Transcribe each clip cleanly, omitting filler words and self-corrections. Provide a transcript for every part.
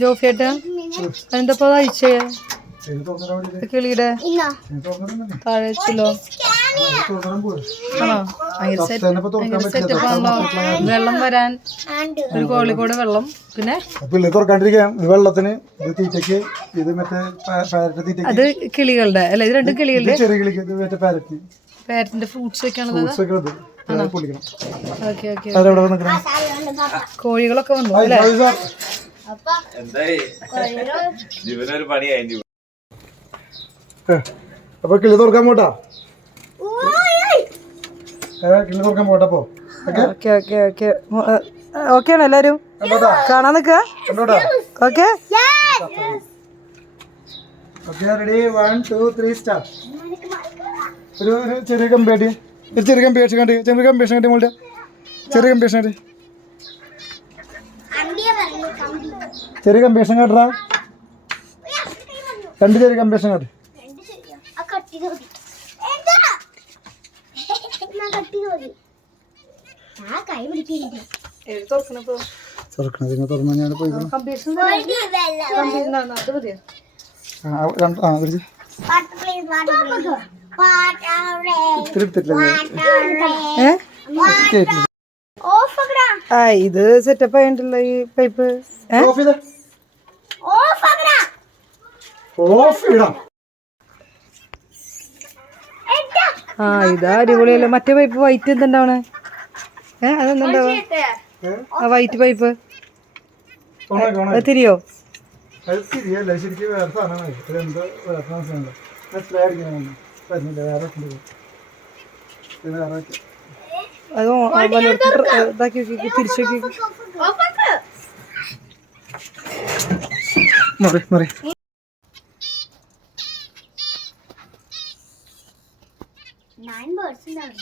ജോഫിയേട്ടാ എന്താ അയച്ചേ കിളിയുടെ താഴെ വെച്ചല്ലോ. ആണോ സെറ്റപ്പാണല്ലോ. വെള്ളം വരാൻ ഒരു കോഴിക്കോട് വെള്ളം. പിന്നെ തുറക്കാണ്ടിരിക്കാം വെള്ളത്തിന് തീറ്റയ്ക്ക് ഇത് മറ്റേ അത് കിളികളുടെ അല്ല, ഇത് രണ്ടും കിളികളുടെ ചെറിയ കിളിക്ക് ഇത് മറ്റേ പാരറ്റിന്റെ ഫ്രൂട്ട്സ് ഒക്കെയാണത്. കോഴികളൊക്കെ വന്നു അല്ലേ? അപ്പൊ കിളി തുറക്കാൻ പോട്ടാ, കിളി തുറക്കാൻ പോട്ടപ്പോ. ഓക്കെ ആണ് എല്ലാരും കാണാൻ നിക്കുക. Okay ready 1 2 3 start. ഒരു ചെറിയ കമ്പിയാട്ടി, ഒരു ചെറിയ കമ്പിയേഷൻ കണ്ടി, ചെറിയ കമ്പിയേഷൻ കണ്ടി മോളുടെ ചെറിയ കമ്പിയേഷൻ കണ്ടി, ചെറിയ കമ്പിയേഷൻ കാട്ടാ. രണ്ട് ചെറിയ കമ്പിയേഷൻ കാട്ടി. തുറന്നു ഞാൻ പോയി ഇത് സെറ്റപ്പ് ആയിട്ടുള്ള ഈ പൈപ്പ്. ആ ഇത് അടിപൊളിയല്ലേ. മറ്റേ പൈപ്പ് വൈറ്റ് എന്തുണ്ടാവണേ? അതെന്തുണ്ടാവ? ആ വൈറ്റ് പൈപ്പ് അത് തിരിയോ? അത് ഇതാക്കി തിരിച്ചു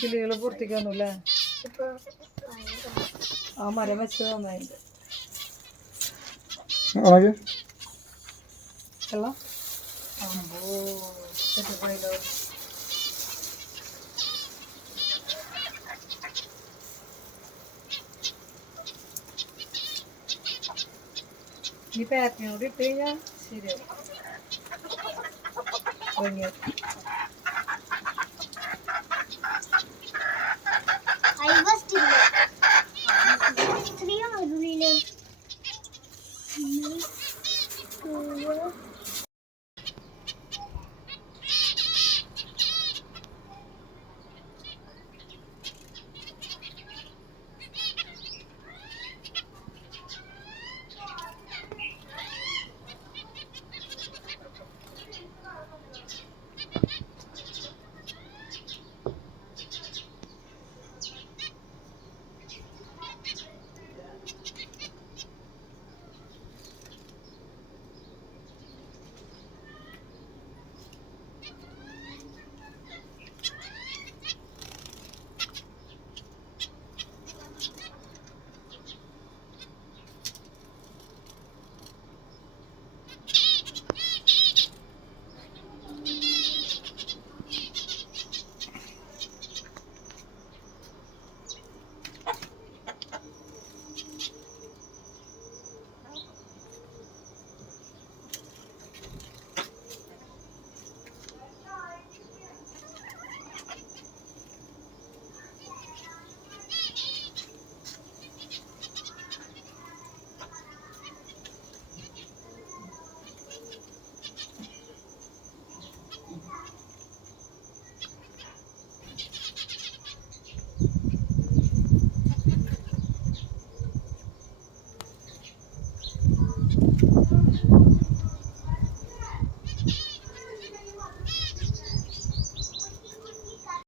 കിളികള് പുറത്തേക്കൊന്നുമില്ലേ? ആ മരം വെച്ചത് നന്നായിട്ട്. ഈ പാറ്റിനോട് ഇട്ട് കഴിഞ്ഞാൽ ശരിയാവും.